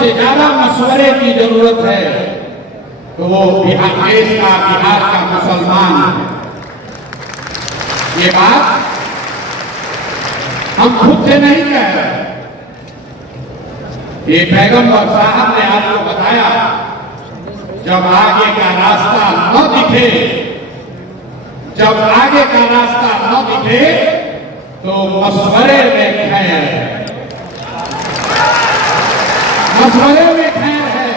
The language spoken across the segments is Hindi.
सबसे ज्यादा मशवरे की जरूरत है तो वो बिहार देश का, बिहार का मुसलमान है। ये बात हम खुद से नहीं कह रहे, ये पैगंबर साहब ने आपको बताया, जब आगे का रास्ता न दिखे, जब आगे का रास्ता न दिखे तो मशवरे में खैर है, मशवरे में खैर है।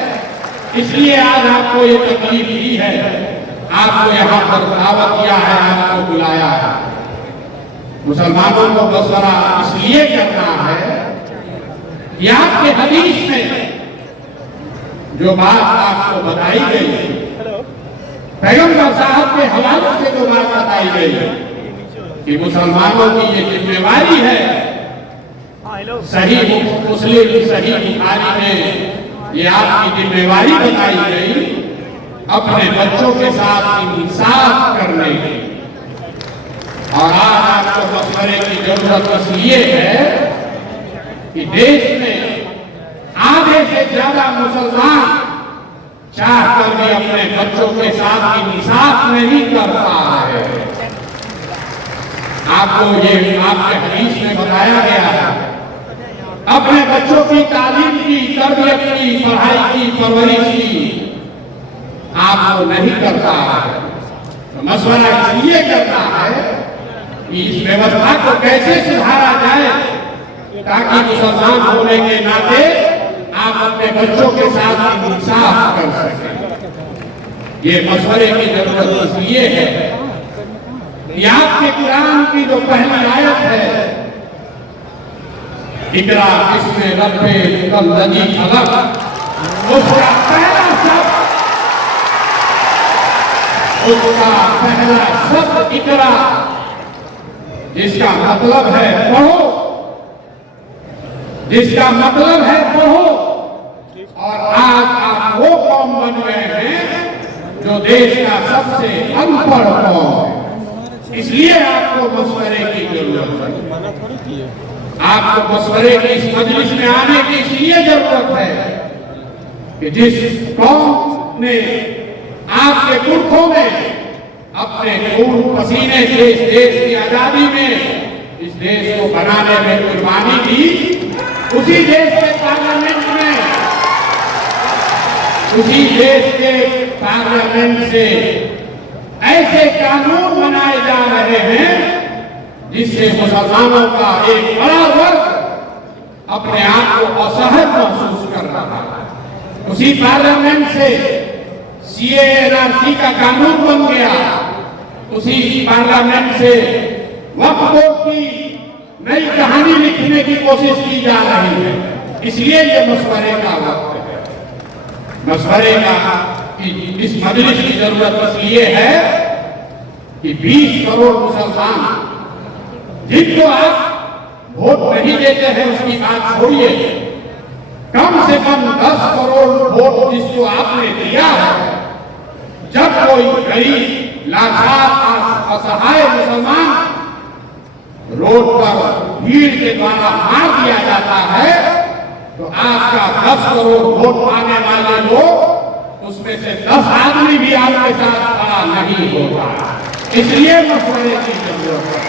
इसलिए आज आपको ये तकलीफ दी है, आपको यहाँ पर दावत किया है, आपको बुलाया है। मुसलमानों को मशवरा इसलिए करना है कि आपके हदीस में जो बात आपको बताई गई, पैगंबर साहब के हवाले से जो बात बताई गई कि मुसलमानों की ये जिम्मेवारी है, सही मुस्लिम, सही बुखारी में ये आपकी जिम्मेवारी बताई गई अपने बच्चों के साथ इंसाफ करने की। और आज आपको मशवरे की जरूरत इसलिए है कि देश में आधे से ज्यादा मुसलमान चाहकर भी अपने बच्चों के साथ इंसाफ नहीं कर पा रहे। आपको ये आपके हदीस में बताया गया है, अपने बच्चों की तालीम की, तरबियत की, पढ़ाई की, परवरिश की आपको नहीं कर पा रहे। तो मशवरा इसलिए करना है कि इस व्यवस्था को कैसे सुधारा जाए ताकि मुसलमान होने के नाते आप अपने बच्चों के साथ इंसाफ कर सकें। ये मशवरे की जरूरत इसलिए है कि आपके कुरान की जो पहली आयत है, इकरा बिस्मि रब्बिकल लज़ी खलक़, उसका पहला शब्द इकरा, जिसका मतलब है पढ़ो, जिसका मतलब है पढ़ो। और आज आप वो कौम बन गए हैं जो देश का सबसे अनपढ़ कौम है। इसलिए आपको मशवरे की जरूरत है, आपको मशवरे की इस मजलिस में आने की इसलिए जरूरत है कि जिस कौम ने आपके पुरखों में अपने खून पसीने से इस देश की आजादी में, इस देश को बनाने में कुर्बानी दी, उसी देश के पार्लियामेंट में, उसी देश के पार्लियामेंट से ऐसे कानून बनाए जा रहे हैं जिससे मुसलमानों का एक बड़ा वर्ग अपने आप को असहज महसूस कर रहा है। उसी पार्लियामेंट से CA/NRC का कानून बन गया, उसी पार्लियामेंट से वक्फ बोर्ड की नई कहानी लिखने की कोशिश की जा रही है। इसलिए ये मशवरे का वक्त है, मशवरे का इस मजलिस की जरूरत इसलिए है कि 20 करोड़ मुसलमान जिनको आप वोट नहीं देते हैं उसकी बात छोड़िए, कम से कम 10 करोड़ वोट जिसको आपने दिया है, जब कोई गरीब, लाचार, असहाय मुसलमान रोड पर भीड़ के द्वारा मार दिया जाता है तो आपका 10 करोड़ वोट पाने वाले लोग उसमें से 10 आदमी भी आपके साथ खड़ा नहीं होता। इसलिए मशवरे की जरूरत है,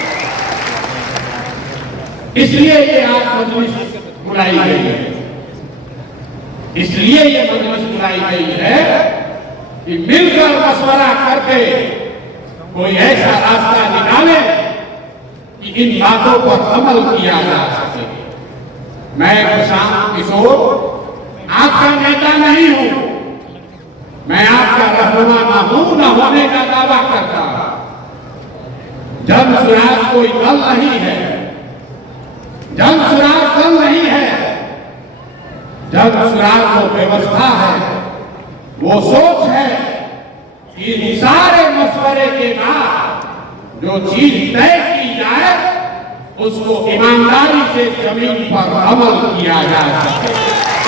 इसलिए ये आज मजलिस बुलाई गई है, इसलिए ये मजलिस बुलाई गई है कि मिलकर मशवरा करके कोई ऐसा रास्ता निकाले कि इन बातों पर अमल किया जा सके। मैं प्रशांत किशोर आपका नेता नहीं हूं, मैं आपका रहनुमा ना हूं, न होने का दावा करता। जन सुराज कोई दल नहीं है, जन सुराज दल नहीं है, जन सुराज वो व्यवस्था है, वो सोच है कि इन सारे मशवरे के बाद जो चीज तय की जाए उसको ईमानदारी से जमीन पर अमल किया जा सके।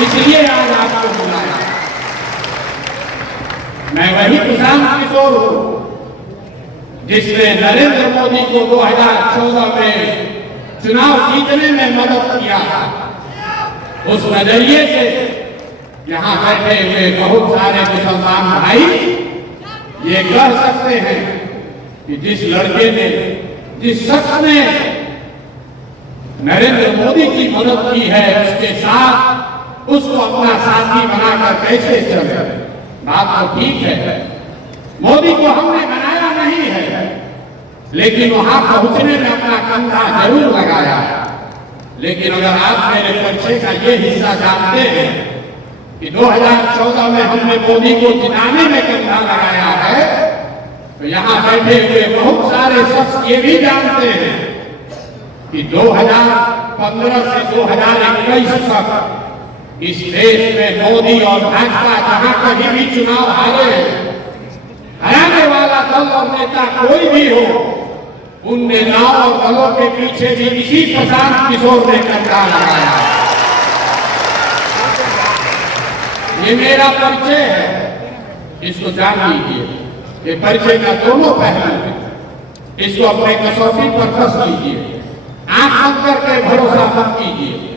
इसलिए आज आपको बुलाया। मैं वही प्रशांत किशोर हूं जिसने नरेंद्र मोदी को 2014 में चुनाव जीतने में मदद किया था। उस नजरिए से यहाँ बैठे हुए बहुत सारे मुसलमान भाई ये कह सकते हैं कि जिस लड़के ने, जिस शख्स ने नरेंद्र मोदी की मदद की है, उसके साथ उसको अपना साथी बनाकर कैसे चले। बात तो ठीक है, मोदी को हमने बनाया नहीं है, लेकिन वहां पहुंचने में अपना कंधा जरूर लगाया। लेकिन अगर आप मेरे परिचय का ये हिस्सा जानते हैं कि 2014 में हमने मोदी को जिताने में कंधा लगाया है, तो यहाँ बैठे हुए बहुत सारे शख्स ये भी जानते हैं कि 2015 से 2021 तक इस देश में मोदी और भाजपा जहां कहीं भी चुनाव हारे, हराने वाला दल और नेता कोई भी हो, उन नेताओं और दलों के पीछे भी इसी प्रशांत किशोर ने कंधा लगाया। ये मेरा परिचय है, इसको जान लीजिए। ये परिचय का दोनों पहलू है, इसको अपने कसौटी पर कस लीजिए, आंख बंद करके भरोसा मत कीजिए।